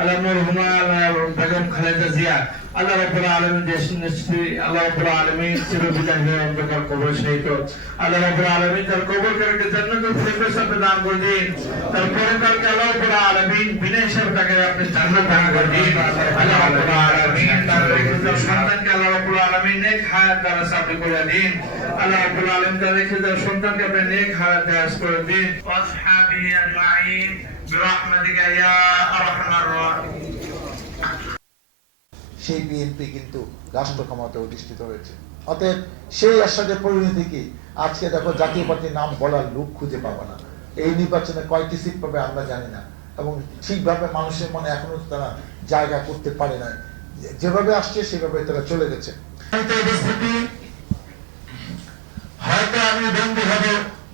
আল্লাহ মরহুমা বেগম খালেদা জিয়া আল্লাহ রাব্বুল আলামিন দেশ নেত্রী আল্লাহ রাব্বুল আলামিন চিরবিদায় অন্ধকার কবর শহীদ আল্লাহ রাব্বুল আলামিন তার কবরকে জান্নাতুল ফিরদৌস দান করে দিন তার পরকালকে আল্লাহ রাব্বুল আলামিন বিনা হিসাবে তাকে আপনি জান্নাত দান করে দিন আল্লাহ রাব্বুল আলামিন তার সন্তানকে আল্লাহ রাব্বুল আলামিন নেক হায়াত দ্বারা সাথে করে দিন আল্লাহ রাব্বুল আলামিন তার সন্তানকে আপনি নেক হায়াত দ্বারা করে দিন ওয়াসহাবিহি আজমাইন বিরহমাতিকা ইয়া আরহামার রাহিমিন। সেই বিএনপি কিন্তু রাষ্ট্র ক্ষমতায় অধিষ্ঠিত হয়েছে। অতএব সেই আশাদের পরিণতি কি? আজকে দেখো জাতীয় পার্টির নাম বলার লোক খুঁজে পাবো না। এই নির্বাচনে কয়টি সিট পাবে আমরা জানি না, এবং ঠিকভাবে মানুষের মনে এখনো তারা জায়গা করতে পারে না। যেভাবে আসছে সেভাবে তারা চলে গেছে। হয়তো আমি বন্দী হব,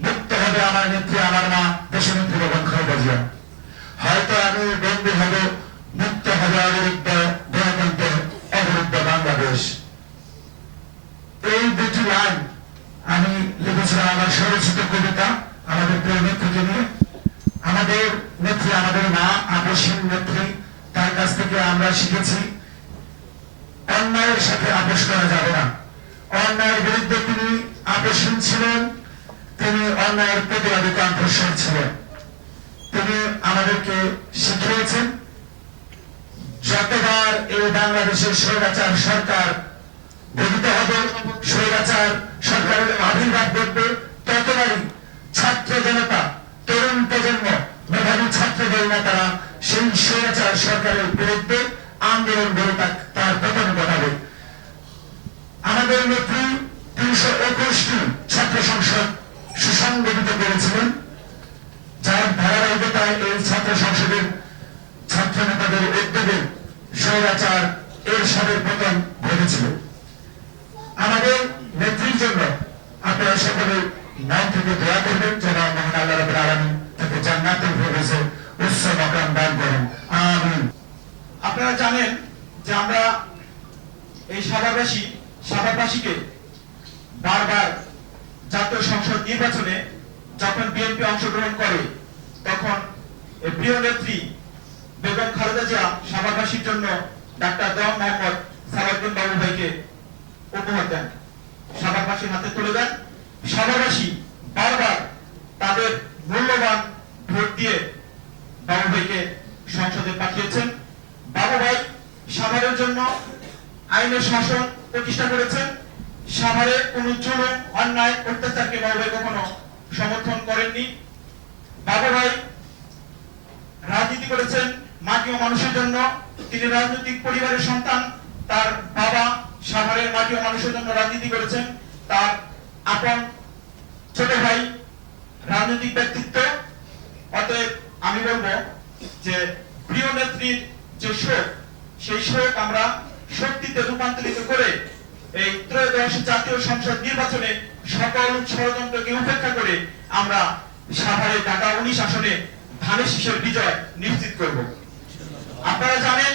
মুক্ত হবে আমার নেত্রী, আমার মা দেশনেত্রী বেগম খালেদা জিয়া। হয়তো আমি বন্দী হব, মুক্ত হবে অবরুদ্ধ গণতন্ত্র, অবরুদ্ধ বাংলাদেশ। এই দুটি লাইন আমি লিখেছিলাম আমার স্বরচিত কবিতা আমাদের প্রিয় নেত্রীকে নিয়ে। আমাদের নেত্রী, আমাদের মা, আপসহীন নেত্রী, তার কাছ থেকে আমরা শিখেছি অন্যায়ের সাথে আপোষ করা যাবে না। অন্যায়ের বিরুদ্ধে তিনি আপোষহীন ছিলেন, তিনি অন্যায়ের প্রতিবাদে কণ্ঠস্বর ছিলেন। তিনি আমাদেরকে শিখিয়েছেন যতবার এই বাংলাদেশের স্বৈরাচার সরকার গঠিত হবে, স্বৈরাচার সরকারের আবির্ভাব ঘটবে, ততবারই ছাত্র জনতা, তরুণ প্রজন্ম, মেধাবী ছাত্রদের নেতারা সেই স্বৈরাচার সরকারের বিরুদ্ধে আন্দোলন গড়ে তার পতন ঘটাবে। আমাদের নেত্রী ৩২১টি ছাত্র সংসদ সুসংগঠিত করেছিলেন, যার ধারাবাহিকতায় এই ছাত্র সংসদের ছাত্র নেতাদের উদ্যোগে স্বৈরাচার এরশাদের পতন ঘটেছিল। আমাদের নেত্রীর জন্য আপনারা সকলে মন থেকে দোয়া করবেন যেন মহান আল্লাহ রাব্বুল আলামিন তাকে জান্নাতুল ফিরদৌসে উচ্চ মাকাম দান করেন, আমিন। আপনারা জানেন যে আমরা এই সাভারবাসীকে বারবার জাতীয় সংসদ নির্বাচনে যখন বিএনপি অংশগ্রহণ করে তখন এই প্রিয় নেত্রী বেগম খালেদা জিয়া সাভারবাসীর জন্য ডাক্তার দেওয়ান মোহাম্মদ সালাউদ্দিন বাবু ভাইকে উপহার দেন, সাভারবাসীর হাতে তুলে দেন। সাভারবাসী বারবার তাদের মূল্যবান ভোট দিয়ে বাবু ভাইকে সংসদে পাঠিয়েছেন। বাবু ভাই সাভারের জন্য আইনের শাসন প্রতিষ্ঠা করেছেন। সাভারে কোন জুলুম, অন্যায়, অত্যাচারকে বাবু ভাই কখনো সমর্থন করেননি। বাবু ভাই রাজনীতি করেছেন মাটি ও মানুষের জন্য। তিনি রাজনৈতিক পরিবারের সন্তান। তার বাবা সাভারের মাটি ও মানুষের জন্য রাজনীতি করেছেন। তার আপন ছোট ভাই রাজনৈতিক ব্যক্তিত্ব। অতএব আমি বলবো যে প্রিয় নেত্রীর যে শোক, সেই শোক আমরা শক্তিতে রূপান্তরিত করে এই ত্রয়োদশ জাতীয় সংসদ নির্বাচনে সকল ষড়যন্ত্রকে উপেক্ষা করে আমরা সাভারে ঢাকা 19 আসনে ধানের শীষের বিজয় নিশ্চিত করব। আপনারা জানেন